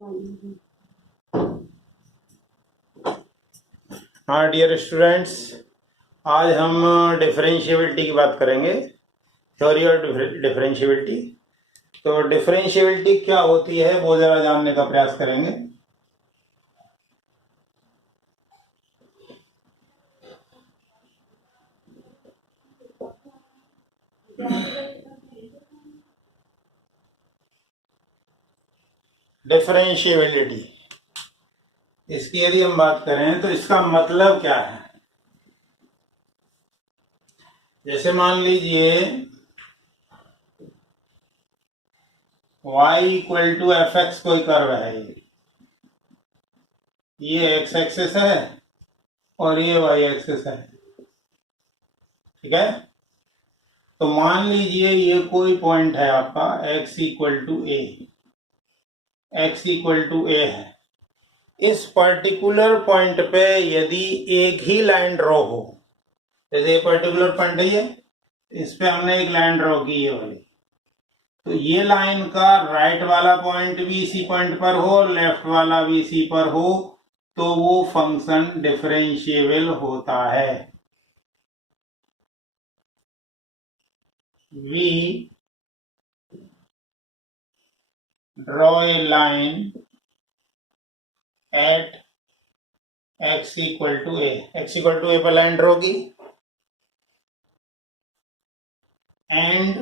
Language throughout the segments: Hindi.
हाँ डियर स्टूडेंट्स, आज हम डिफरेंशिएबिलिटी की बात करेंगे, थ्योरी और डिफरेंशिएबिलिटी। तो डिफरेंशिएबिलिटी क्या होती है वो जरा जानने का प्रयास करेंगे। डिफरेंशिएबिलिटी, इसकी यदि हम बात करें तो इसका मतलब क्या है। जैसे मान लीजिए y equal to f x कोई कर्व है, ये x एक्सिस है और ये y एक्सिस है, ठीक है। तो मान लीजिए ये कोई पॉइंट है आपका x equal to a, x equal to a है। इस पर्टिकुलर पॉइंट पे यदि एक ही लाइन ड्रॉ हो, जैसे ये पर्टिकुलर पॉइंट है, ये इस पे हमने एक लाइन ड्रॉ की है वाली, तो ये लाइन का राइट वाला पॉइंट भी इसी पॉइंट पर हो और लेफ्ट वाला भी इसी पर हो, तो वो फंक्शन डिफरेंशिएबल होता है। We draw a line at x equal to a, x equal to a पर लाइन ड्रॉ की and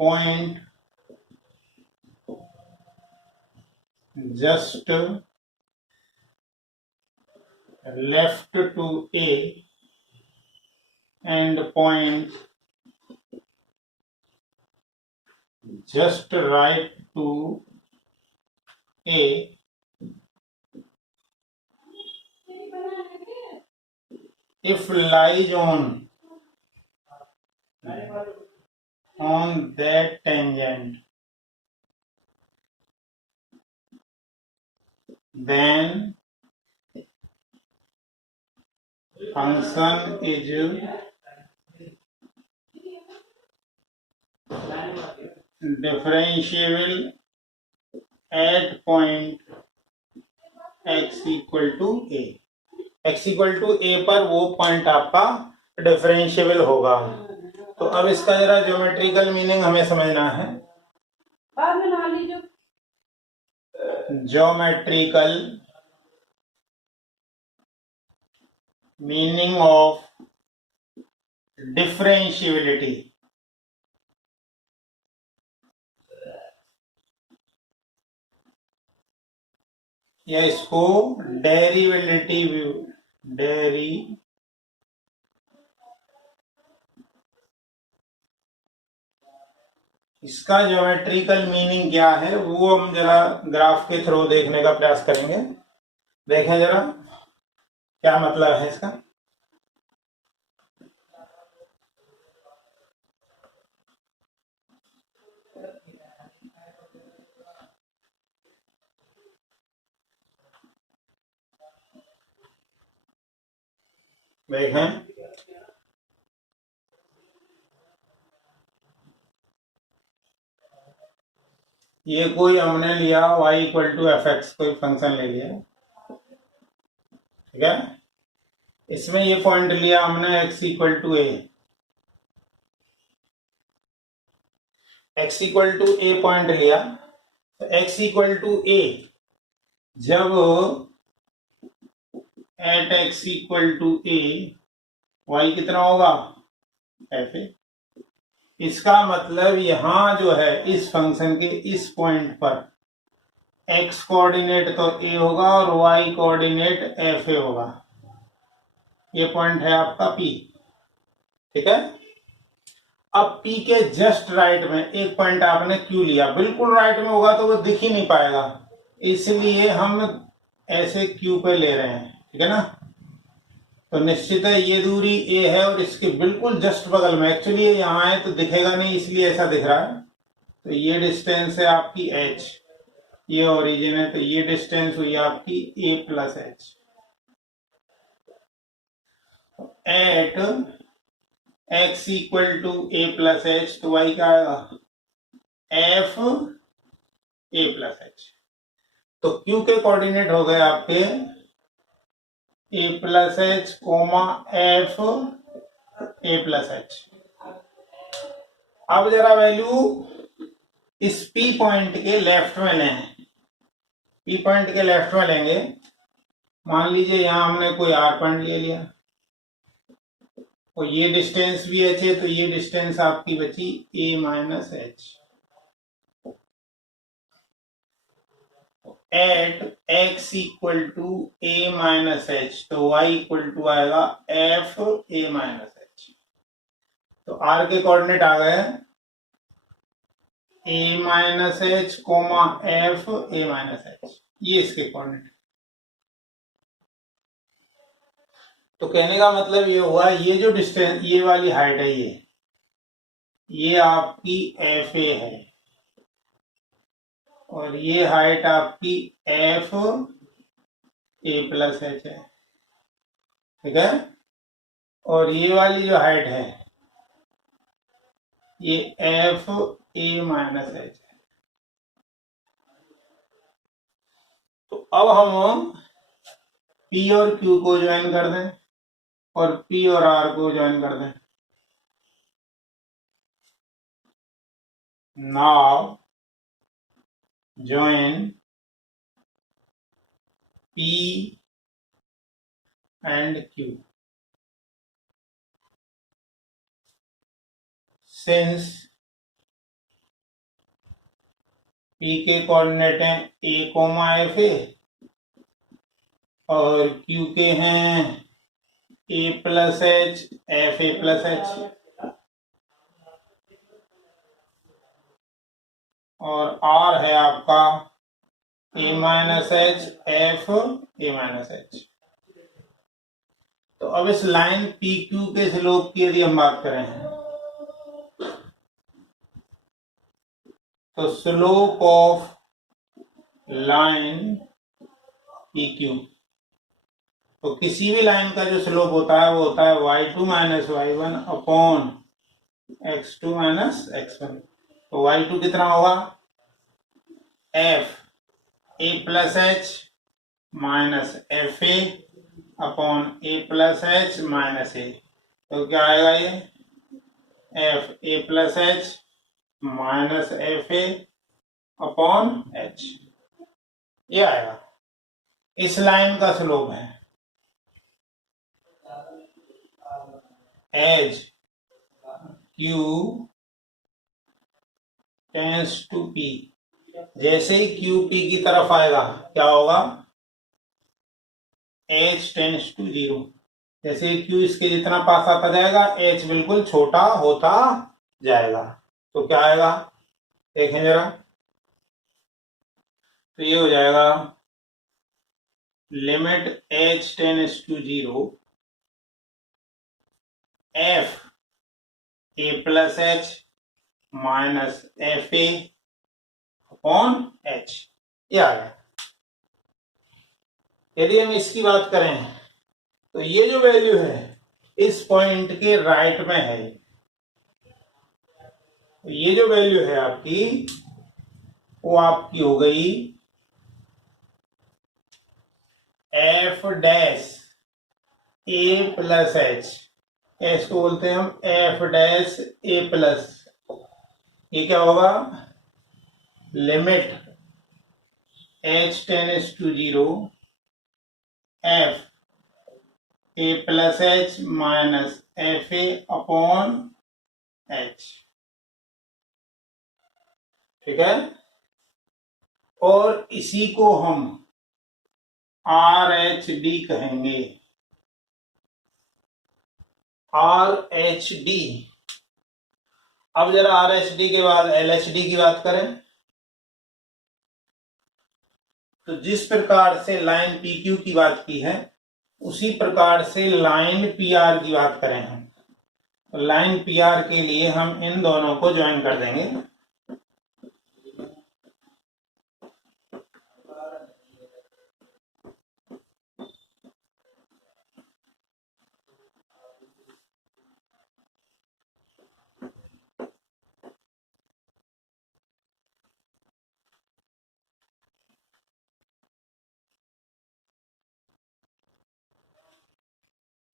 point just left to A and point just right to A if lies on that tangent, then function is differentiable at point x equal to a। x equal to a पर वो पॉइंट आपका डिफरेंशिएबल होगा। तो अब इसका जरा ज्योमेट्रिकल मीनिंग हमें समझना है। ज्योमेट्रिकल मीनिंग ऑफ डिफरेंशिएबिलिटी, या इसको डेरिवेबिलिटी, इसका ज्योमेट्रिकल मीनिंग क्या है वो हम जरा ग्राफ के थ्रू देखने का प्रयास करेंगे। देखें जरा क्या मतलब है इसका। देखें, ये कोई हमने लिया y equal to f x, कोई फंक्शन ले लिया, ठीक है। इसमें ये पॉइंट लिया हमने x equal to a, x equal to a point लिया। तो x इक्वल टू ए जब at x equal to a y कितना होगा, एफ ए। इसका मतलब यहां जो है इस फंक्शन के इस पॉइंट पर x कोऑर्डिनेट तो a होगा और y कोऑर्डिनेट एफ ए होगा। ये पॉइंट है आपका P, ठीक है। अब P के जस्ट राइट में एक पॉइंट आपने Q लिया, बिल्कुल राइट में होगा तो वो दिख ही नहीं पाएगा, इसलिए हम ऐसे Q पे ले रहे हैं, ठीक है ना। तो निश्चित है ये दूरी a है और इसके बिल्कुल जस्ट बगल में, एक्चुअली ये यहाँ है तो दिखेगा नहीं इसलिए ऐसा दिख रहा है। तो ये डिस्टेंस है आपकी h, ये ओरिजिन है, तो ये डिस्टेंस हुई आपकी a plus h। At x equal to a plus h, तो y क्या आएगा, f ए प्लस एच। तो क्यू के कोऑर्डिनेट हो गए आपके a plus h comma f a plus h. अब जरा वैल्यू इस पी पॉइंट के लेफ्ट में लें। पी पॉइंट के लेफ्ट में लेंगे, मान लीजिए यहां हमने कोई आर पॉइंट ले लिया और ये डिस्टेंस भी एच है, तो ये डिस्टेंस आपकी बची a minus h. At x equal to a minus h, तो y इक्वल टू आएगा एफ ए माइनस एच। तो r के कोऑर्डिनेट आ गए a minus h comma f a minus h, ये इसके कोऑर्डिनेट। तो कहने का मतलब ये हुआ, ये जो डिस्टेंस, ये वाली हाइट है, ये आपकी एफ ए है और ये हाइट आपकी एफ ए प्लस एच है, ठीक है। और ये वाली जो हाइट है ये एफ ए माइनस एच है। तो अब हम पी और क्यू को ज्वाइन कर दें और पी और आर को ज्वाइन कर दें। Now join P and Q. Since P के कोऑर्डिनेट हैं ए कोमा एफ ए और क्यू के हैं a plus h f a plus h, और आर है आपका a minus h f a minus h. तो अब इस लाइन पी क्यू के स्लोप की यदि हम बात करें तो slope of line P Q, तो किसी भी लाइन का जो स्लोप होता है वो होता है y2 minus y1 upon x2 minus x1। तो y2 कितना होगा f a plus h minus f a upon a plus h minus a. तो क्या आएगा ये f a plus h minus f a upon h, ये आएगा। इस लाइन का स्लोप है as Q tends to P. जैसे ही क्यू पी की तरफ आएगा क्या होगा, एच टेंस टू जीरो। जैसे ही क्यू इसके जितना पास आता जाएगा एच बिल्कुल छोटा होता जाएगा। तो क्या आएगा देखें जरा, तो ये हो जाएगा limit h tends to zero f a plus h minus f a upon h, ये आ गया। यदि हम इसकी बात करें तो ये जो वैल्यू है इस पॉइंट के राइट में है, तो ये जो वैल्यू है आपकी वो आपकी हो गई एफ डैश ए प्लस एच, इसको बोलते हैं हम एफ डैश ए प्लस। ये क्या होगा limit h tends to zero f a plus h minus f a upon h, ठीक है। और इसी को हम आर एच डी कहेंगे, आर एच डी। अब जरा आर एच डी के बाद एल एच डी की बात करें तो जिस प्रकार से लाइन पी क्यू की बात की है उसी प्रकार से लाइन पी आर की बात करें हम, तो लाइन पी आर के लिए हम इन दोनों को ज्वाइन कर देंगे।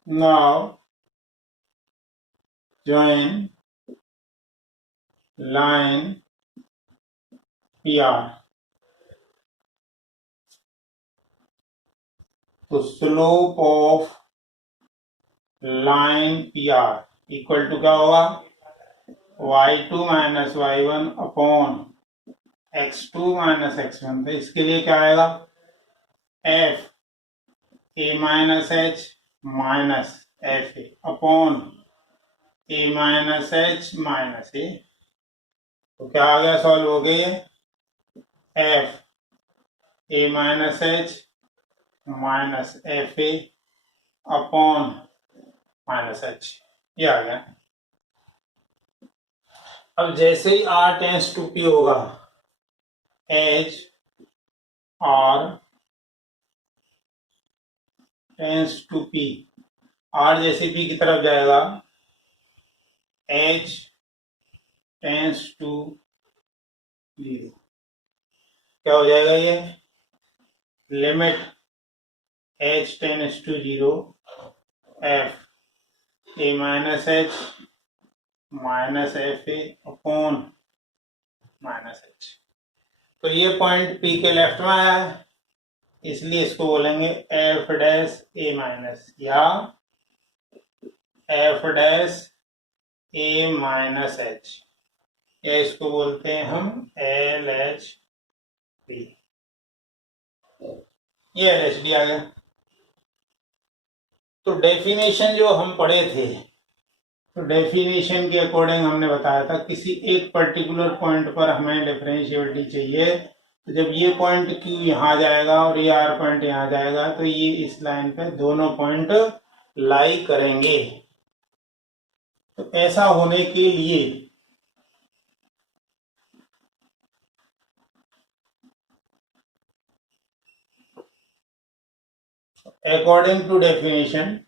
Now join line PR. तो slope of line PR equal to क्या होगा, y2 minus y1 upon x2 minus x1। तो इसके लिए क्या आएगा, f a minus h minus f a upon a minus h minus a. तो क्या आ गया, सॉल्व हो गई है, f a minus h minus f a upon minus h, ये आ गया। अब जैसे ही r टेंस टू p होगा, h r tends to p, r जैसे p की तरफ जाएगा, h टेंस टू 0, क्या हो जाएगा ये, limit h tends to 0 f a minus h minus f a upon minus h। तो ये पॉइंट P के लेफ्ट में आया है, इसलिए इसको बोलेंगे एफ डैश ए माइनस या एफ डैश ए माइनस एच, या इसको बोलते हैं हम एल एच डी। ये एल एच डी आ गया। तो डेफिनेशन जो हम पढ़े थे, तो डेफिनेशन के अकॉर्डिंग हमने बताया था किसी एक पर्टिकुलर पॉइंट पर हमें डिफरेंशिएबिलिटी चाहिए। तो जब ये पॉइंट Q यहाँ जाएगा और ये R पॉइंट यहाँ जाएगा, तो ये इस लाइन पे दोनों पॉइंट लाई करेंगे। तो ऐसा होने के लिए according to definition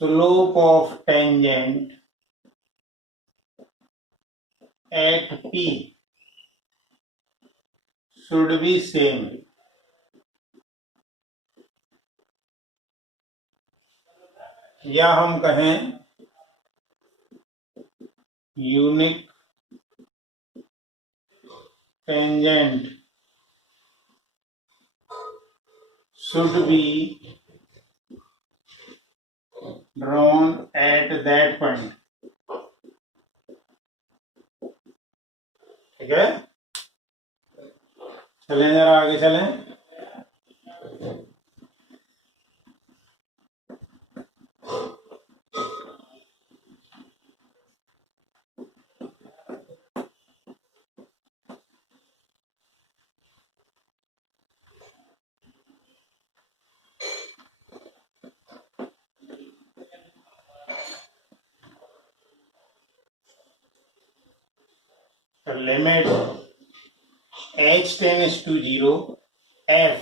slope of tangent at P should be same, या हम कहें unique tangent should be drawn at that point। ठीक है, चलें जरा आगे चलें। तो limit h tends to 0 f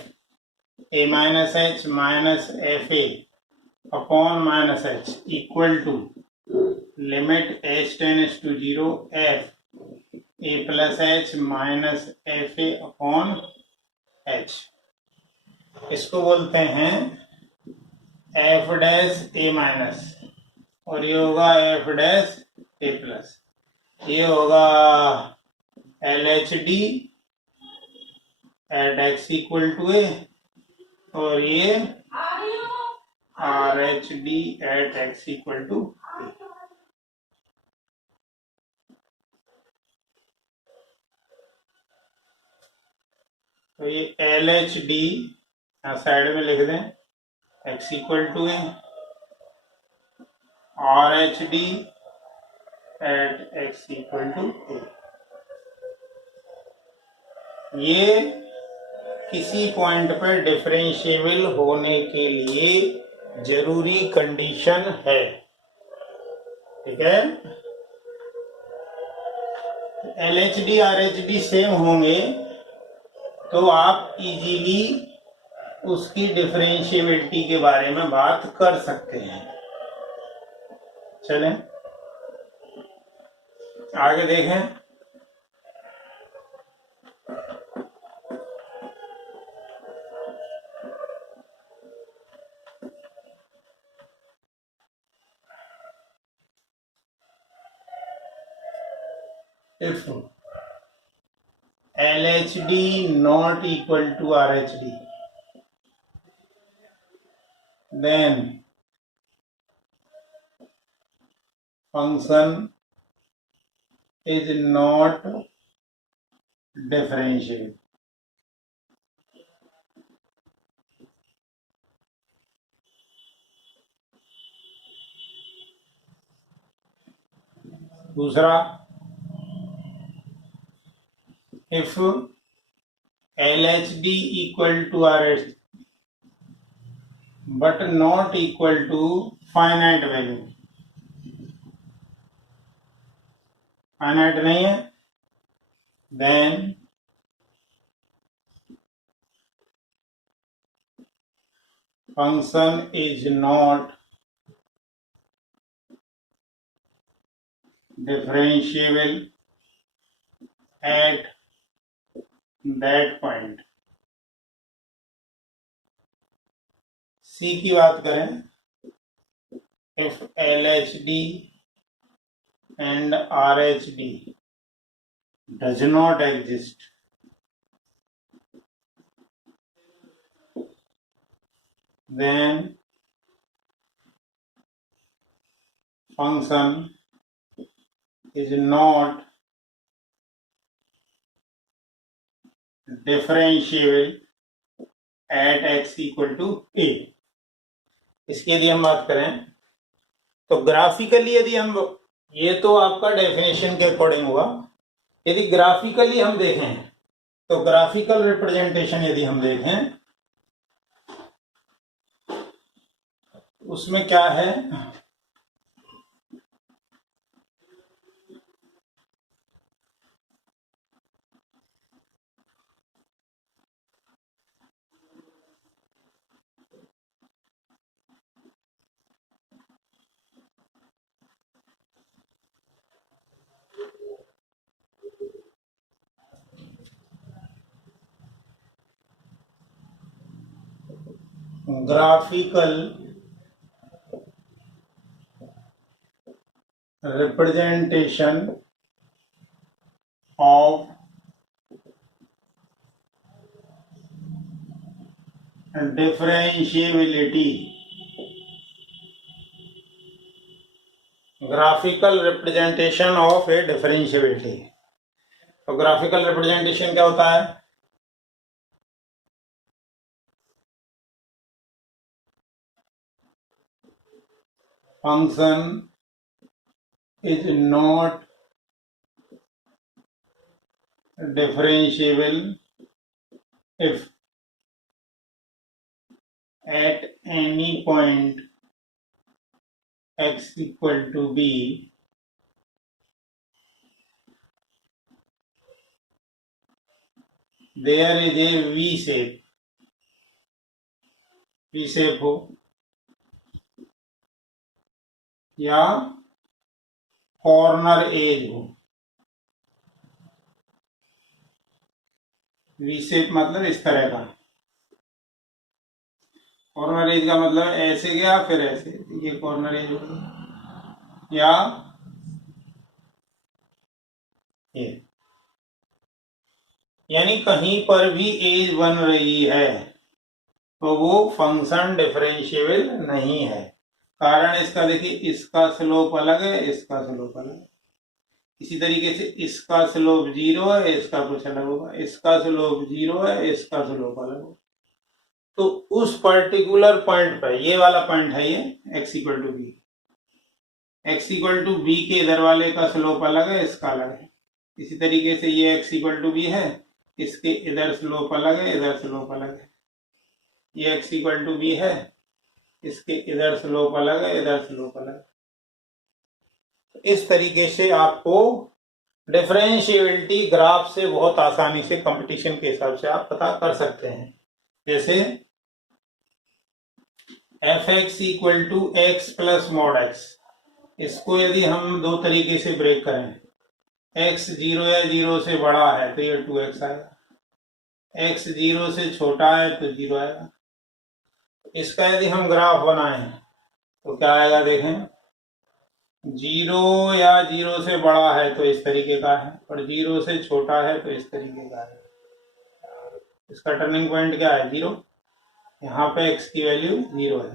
a minus h minus f a upon minus h equal to limit h tends to 0 f a plus h minus f a upon h। इसको बोलते हैं f डैश a माइनस, और ये होगा f डैश a प्लस। ये होगा L H D at x equal to a, और ये R H D at x equal to a. तो ये एल एच डी यहाँ साइड में लिख दें, x equal to a, R H D at x equal to a. ये किसी पॉइंट पर डिफरेंशिएबल होने के लिए जरूरी कंडीशन है। ठीक है, L H D R H D same होंगे तो आप इजीली उसकी डिफरेंशिएबिलिटी के बारे में बात कर सकते हैं। चलें आगे देखें, if LHD not equal to RHD, then function is not differentiable. दूसरा, if LHD equal to RHD but not equal to finite value, finite नहीं है, then function is not differentiable at that point. C की बात करें, if LHD and RHD does not exist, then function is not differentiable at x equal to a. इसके यदि हम बात करें तो ग्राफिकली यदि हम, ये तो आपका डेफिनेशन के अकॉर्डिंग हुआ, यदि ग्राफिकली हम देखें तो ग्राफिकल रिप्रेजेंटेशन यदि हम देखें उसमें क्या है, graphical representation of differentiability, graphical representation of a differentiability. तो ग्राफिकल रिप्रेजेंटेशन क्या होता है, function is not differentiable if at any point x equal to b there is a V shape हो या कॉर्नर एज हो. वी शेप मतलब इस तरह का, कॉर्नर एज का मतलब ऐसे गया फिर ऐसे, ये कॉर्नर एज होगा, या ये, यानी कहीं पर भी एज बन रही है तो वो फंक्शन डिफरेंशिएबल नहीं है. कारण इसका देखिए, इसका स्लोप अलग है, इसका स्लोप अलग है. इसी तरीके से इसका स्लोप 0 है, इसका कुछ अलग होगा, इसका स्लोप 0 है, इसका स्लोप अलग होगा. तो उस पर्टिकुलर पॉइंट पर, ये वाला पॉइंट है ये x equal to b, x equal to b के इधर वाले का स्लोप अलग है, इसका अलग है. इसी तरीके से ये x इक्वल टू बी है, इसके इधर स्लोप अलग है, इधर स्लोप अलग है. ये x इक्वल टू बी है, इसके इधर स्लोप अलग है, इधर स्लोप अलग है. इस तरीके से आपको डिफरेंशिएबिलिटी ग्राफ से बहुत आसानी से कंपटीशन के हिसाब से आप पता कर सकते हैं. जैसे fx equal to x plus mod x, इसको यदि हम दो तरीके से ब्रेक करें, x 0 या 0 से बड़ा है तो ये 2x आएगा, x 0 से छोटा है तो 0 आएगा। इसका यदि हम ग्राफ बनाएं तो क्या आएगा देखें, 0 या 0 से बड़ा है तो इस तरीके का है, और 0 से छोटा है तो इस तरीके का है। इसका टर्निंग पॉइंट क्या है, 0। यहाँ पे x की वैल्यू 0 है,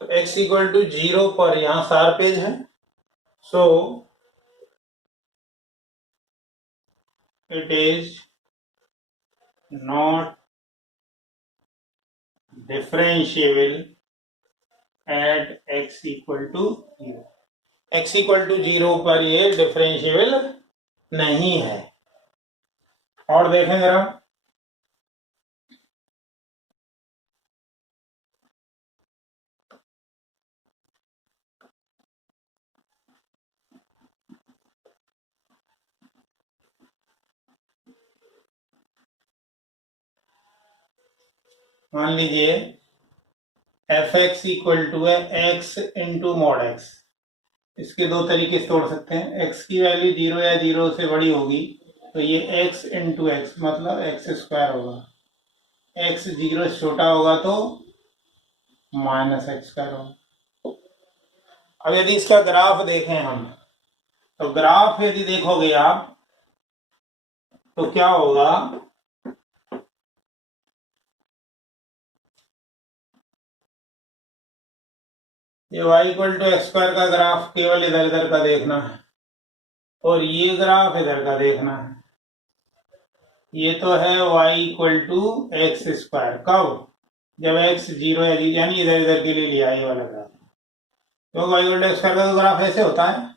तो x इक्वल टू 0 पर यहाँ शार्प एज है, so it is not differentiable at x equal to 0। x equal to 0 पर ये डिफरेंशिएबल नहीं है। और देखें जरा, मान लीजिए एफ एक्स इक्वल टू है एक्स इंटू मॉड एक्स। इसके दो तरीके से तोड़ सकते हैं, एक्स की वैल्यू 0 या 0 से बड़ी होगी तो ये एक्स इंटू एक्स मतलब एक्स स्क्वायर होगा, एक्स 0 से छोटा होगा तो माइनस एक्स स्क्वायर होगा। अब यदि इसका ग्राफ देखें हम, तो ग्राफ यदि देखोगे आप तो क्या होगा, ये y equal to x square का ग्राफ केवल इधर इधर का देखना है, और ये ग्राफ इधर का देखना है। ये तो है y equal to x square, कब, जब x 0 है, यानी इधर इधर के लिए लिया ये वाला ग्राफ, तो y equal to x square का तो ग्राफ ऐसे होता है,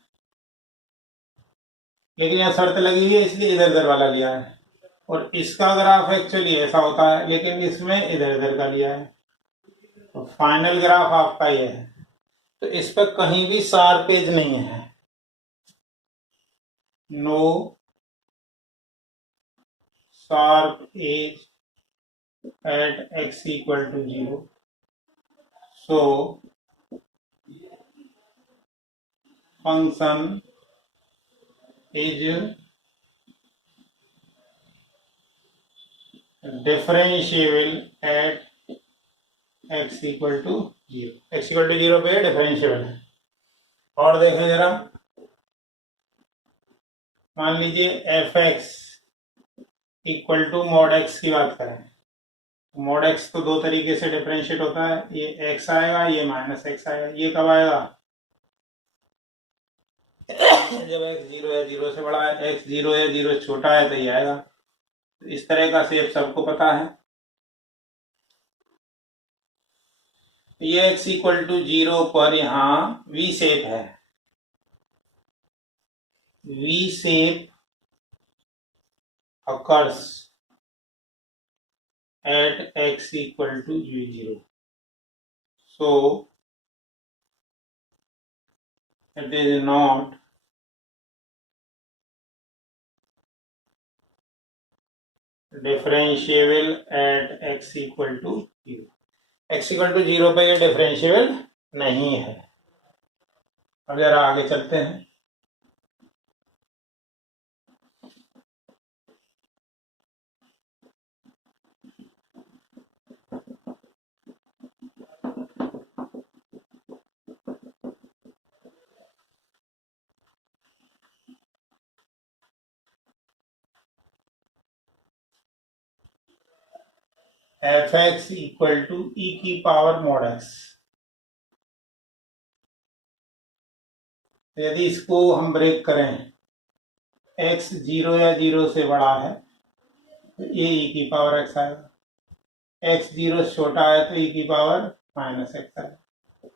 लेकिन यहाँ शर्त लगी हुई है इसलिए इधर इधर वाला लिया है। और इसका ग्राफ एक्चुअली ऐसा होता है, लेकिन इसमें इधर इधर का लिया है, तो फाइनल ग्राफ आपका ये है। तो इस पर कहीं भी शार्प एज नहीं है, no sharp edge at x equal to 0, so function is differentiable at x equal to 0। x equal to 0 पे डिफरेंशिएबल है। और देखें जरा, मान लीजिए f x equal to mod x की बात करें, मॉड एक्स तो दो तरीके से डिफरेंशिएट होता है, ये एक्स आएगा, ये माइनस एक्स आएगा। ये कब आएगा, जब एक्स 0 या 0 से बड़ा है, एक्स 0 या 0 से छोटा है तो ये आएगा। तो इस तरह का शेप सबको पता है। ये x इक्वल टू 0 पर यहाँ v शेप है, v shape occurs at x equal to 0, so it is not differentiable at x equal to 0। x equal to 0 पे ये डिफरेंशिएबल नहीं है। अब जरा आगे चलते हैं, F x equal to e की पावर मॉड एक्स। यदि इसको हम ब्रेक करें, x 0 या 0 से बड़ा है तो ये ई की पावर एक्स आएगा, x 0 से छोटा है तो ई की पावर माइनस एक्स आएगा।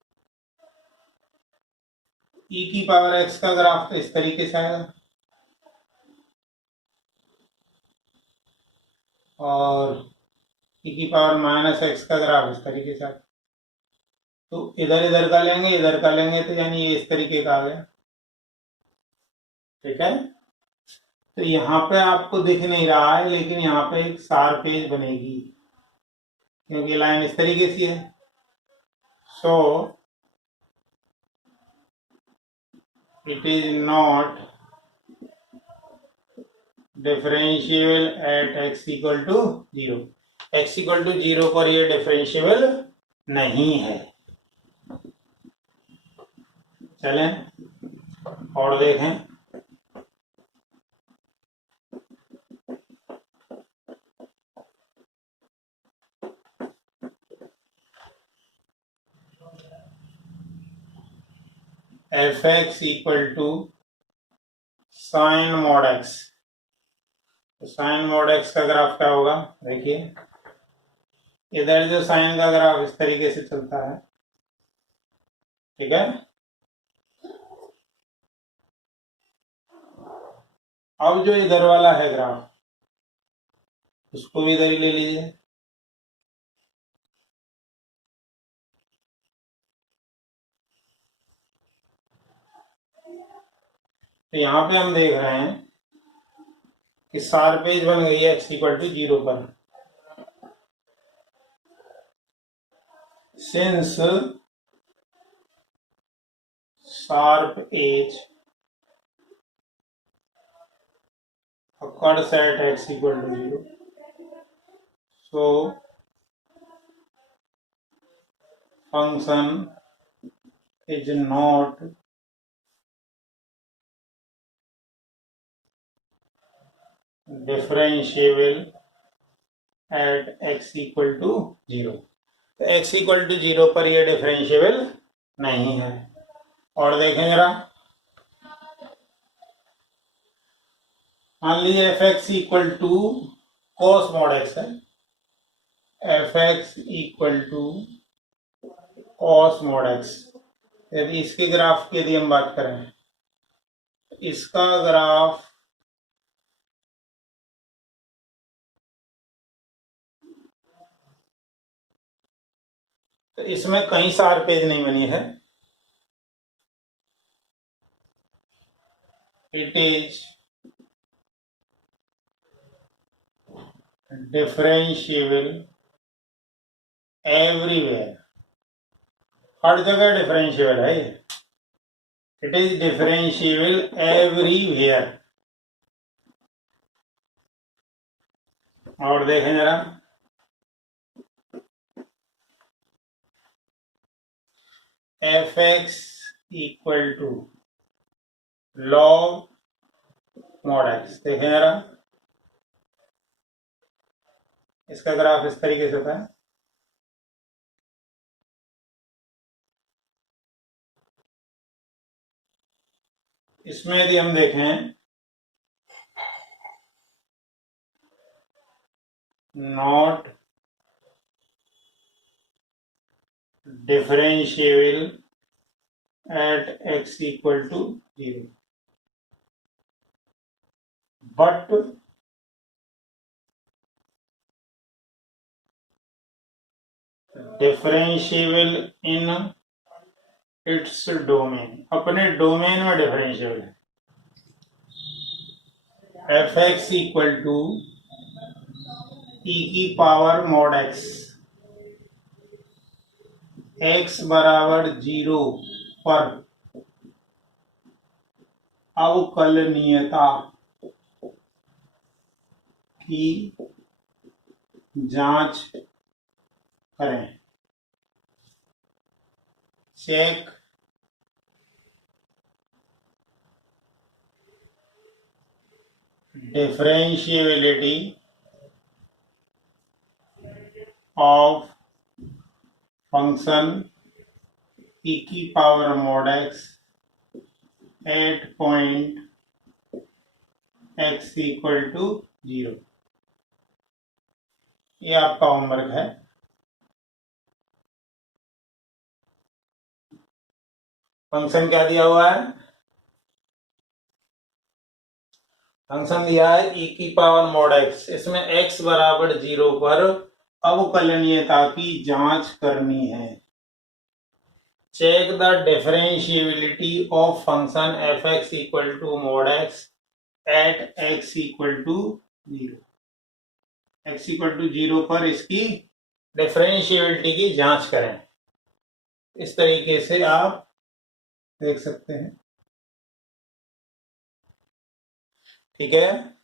ई की पावर एक्स का ग्राफ तो इस तरीके से आएगा, और ई की पावर माइनस एक्स का ग्राफ इस तरीके से आएगा। तो इधर इधर का लेंगे, इधर का लेंगे, तो यानी ये इस तरीके का आ गया, ठीक है। तो यहाँ पे आपको दिख नहीं रहा है, लेकिन यहाँ पे एक शार्प एज बनेगी क्योंकि लाइन इस तरीके से है। So it is not differentiable at x equal to 0। x equal to 0 पर ये डिफरेंशिएबल नहीं है। चलें और देखें। F x equal to sine mod x. तो साइन मॉड एक्स का ग्राफ क्या होगा? देखिए इधर जो साइन का ग्राफ इस तरीके से चलता है, ठीक है। अब जो इधर वाला है ग्राफ, उसको भी इधर ही ले लीजिए। तो यहाँ पे हम देख रहे हैं कि शार्पेज बन गई है x इक्वल टू 0 पर। Since sharp edge occurs at x equal to 0, so function is not differentiable at x equal to 0। तो x इक्वल टू 0 पर यह डिफरेंशिएबल नहीं है। और देखें जरा, मान लीजिए f x equal to cos mod x है। F x equal to cos mod x, यदि इसके ग्राफ की यदि हम बात करें, इसका ग्राफ तो इसमें कहीं शार्पेज नहीं बनी है। इट इज डिफरेंशिएबल एवरीवेयर, हर जगह डिफरेंशिएबल है। It is differentiable everywhere. और देखें जरा, f x equal to log mod x. देखें जरा, इसका ग्राफ इस तरीके से होता है। इसमें यदि हम देखें, not differentiable at x equal to 0, but differentiable in its domain. अपने डोमेन में डिफरेंशिएबल है। F x equal to e की पावर मॉड एक्स, x बराबर 0 पर अवकलनीयता की जांच करें। Check differentiability of function e की power mod x at point x equal to 0। ये आपका होमवर्क है। फंक्शन क्या दिया हुआ है? फंक्शन दिया है e की पावर मॉड x, इसमें x बराबर 0 पर अवकलनीयता की जांच करनी है। Check the differentiability of function f x equal to mod x at x equal to 0। x equal to 0 पर इसकी डिफरेंशिएबिलिटी की जांच करें। इस तरीके से आप देख सकते हैं, ठीक है।